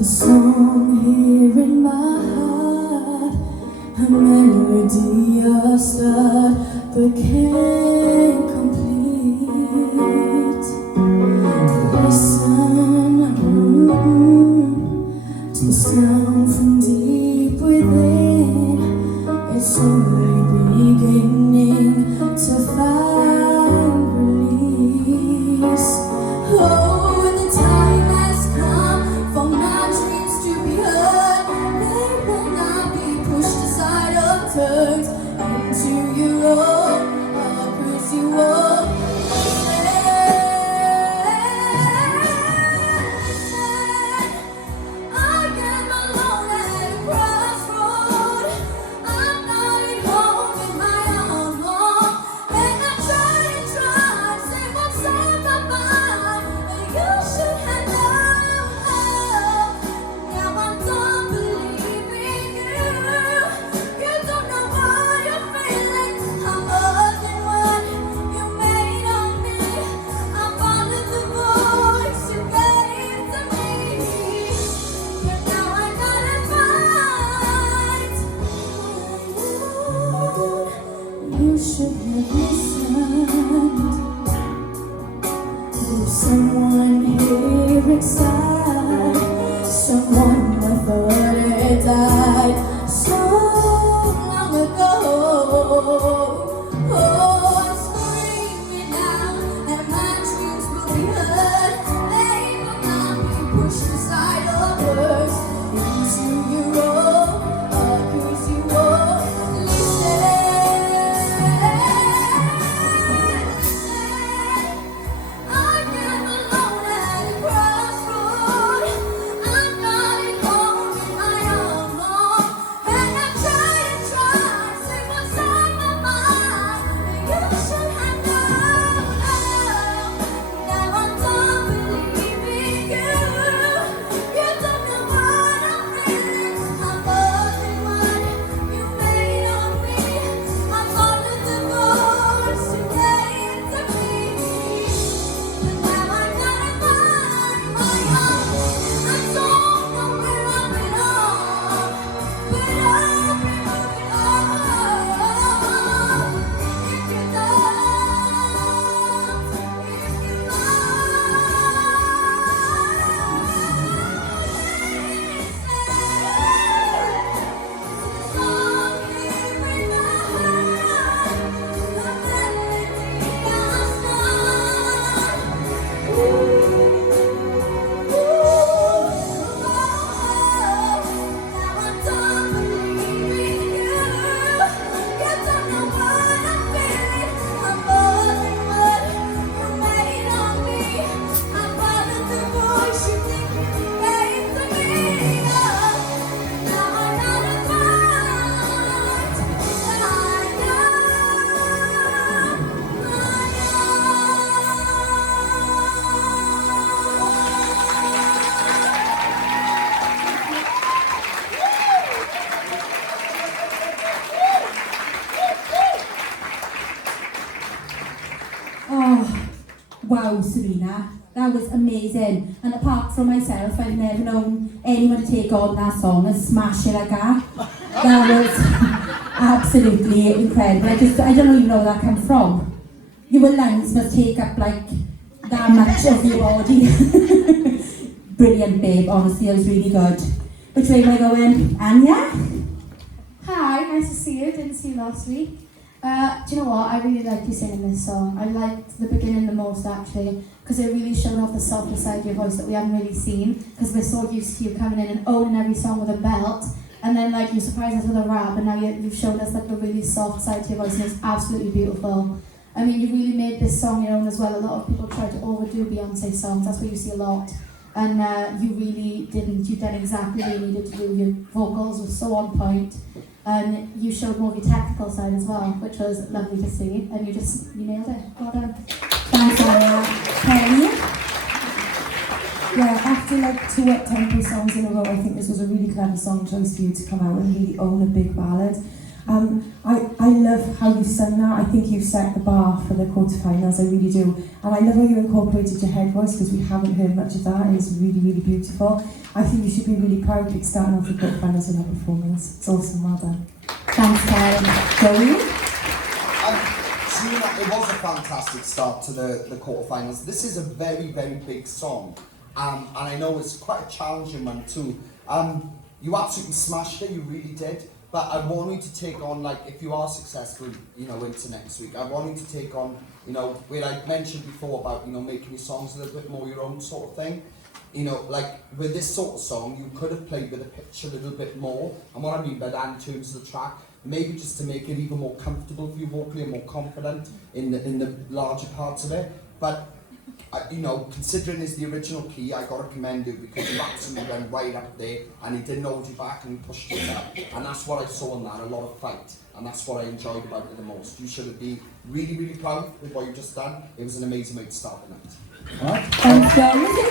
a song here in my heart, a melody, a start, but can't complete. Listen to the sound from deep within. It's only beginning to find release. Oh, and the time has come for my dreams to be heard. They will not be pushed aside or turned into your own, cause you won't should have listened. There's someone here inside, someone I thought had died so long ago. Oh, I'm screaming out, and my dreams will be heard. They will not be pushed aside or burst into your own, cause you won't listen. Oh, wow, Serena, that was amazing. And apart from myself, I've never known anyone to take on that song and smash it like that. That was absolutely incredible. I don't even know where that came from. Your lungs must take up like that much of your body. Brilliant, babe, honestly, it was really good. Which way am I going? Anya? Hi, nice to see you. Didn't see you last week. Do you know what? I really liked you singing this song. I liked the beginning the most actually, because it really showed off the softer side of your voice that we haven't really seen, because we're so used to you coming in and owning every song with a belt, and then like you surprised us with a rap, and now you've showed us like the really soft side to your voice, and it's absolutely beautiful. I mean, you really made this song your own as well. A lot of people try to overdo Beyonce songs, that's what you see a lot. And you really didn't. You did exactly what you needed to do. Your vocals were so on point. And you showed more of your technical side as well, which was lovely to see. And you nailed it. Well done. Thanks, Anya. Penny? Yeah, after like 2 up-tempo songs in a row, I think this was a really clever song choice for you to come out and really own a big ballad. I love how you sung that. I think you've set the bar for the quarterfinals, I really do. And I love how you incorporated your head voice, because we haven't heard much of that, and it's really, really beautiful. I think you should be really proud of starting off the quarterfinals with that performance. It's awesome, well done. Thanks, Karen. Joey? Serena, it was a fantastic start to the quarterfinals. This is a very, very big song, and I know it's quite a challenging one too. You absolutely smashed it, you really did. But I want you to take on, like, if you are successful, you know, into next week, I want you to take on, you know, where I mentioned before about, you know, making your songs a little bit more your own sort of thing. You know, like, with this sort of song, you could have played with the pitch a little bit more. And what I mean by that in terms of the track, maybe just to make it even more comfortable for you vocally and more confident in the larger parts of it. But, you know, considering it's the original key, I got to commend you, because you absolutely went right up there and he didn't hold you back and he pushed you up. And that's what I saw in that, a lot of fight. And that's what I enjoyed about it the most. You should have been really, really proud with what you've just done. It was an amazing way to start the night. Thanks, Joey.